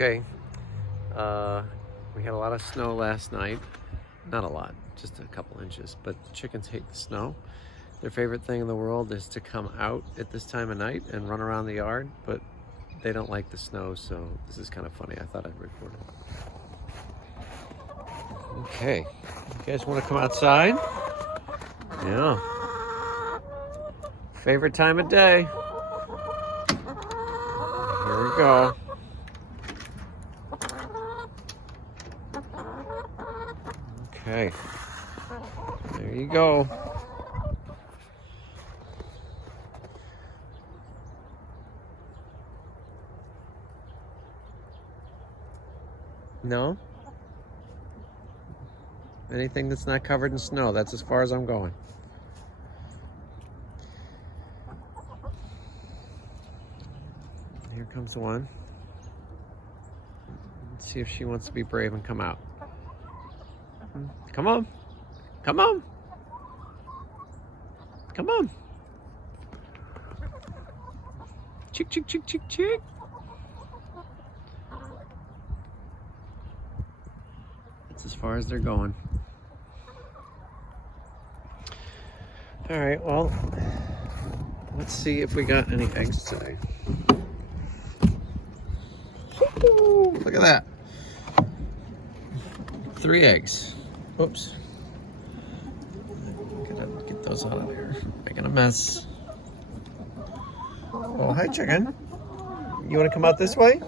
Okay, we had a lot of snow last night. Not a lot, just a couple inches, but the chickens hate the snow. Their favorite thing in the world is to come out at this time of night and run around the yard, but they don't like the snow, so this is kind of funny. I thought I'd record it. Okay, you guys want to come outside? Yeah. Favorite time of day. Here we go. Okay, there you go. No? Anything that's not covered in snow, that's as far as I'm going. Here comes the one. Let's see if she wants to be brave and come out. Come on. Come on. Come on. Chick, chick, chick, chick, chick. That's as far as they're going. All right, well, let's see if we got any eggs today. Ooh, look at that. 3 eggs. Oops. Gotta get those out of there. Making a mess. Oh, hi, chicken. You want to come out this way?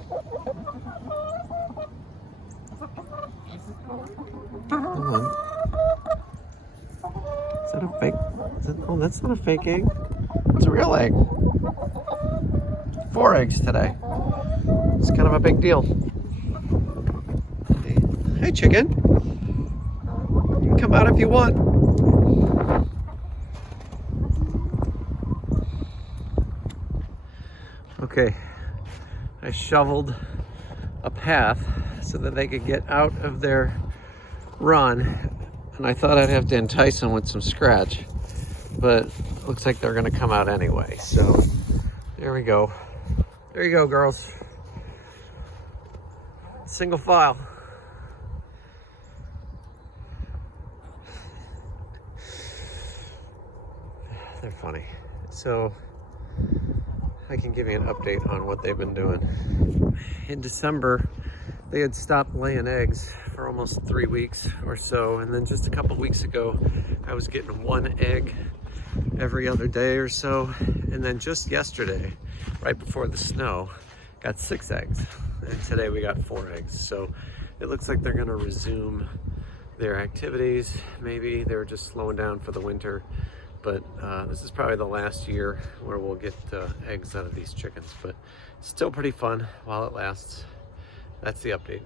Come on. Is that a fake? Oh, that's not a fake egg. It's a real egg. 4 eggs today. It's kind of a big deal. Hey, chicken. You can come out if you want. Okay, I shoveled a path so that they could get out of their run, and I thought I'd have to entice them with some scratch, but it looks like they're gonna come out anyway, so there we go. There you go, girls. Single file. They're funny. So I can give you an update on what they've been doing. In December, they had stopped laying eggs for almost 3 weeks or so, and then just a couple weeks ago, I was getting 1 egg every other day or so, and then just yesterday, right before the snow, got 6 eggs, and today we got 4 eggs. So it looks like they're gonna resume their activities. Maybe they were just slowing down for the winter, but this is probably the last year where we'll get eggs out of these chickens, but still pretty fun while it lasts. That's the update.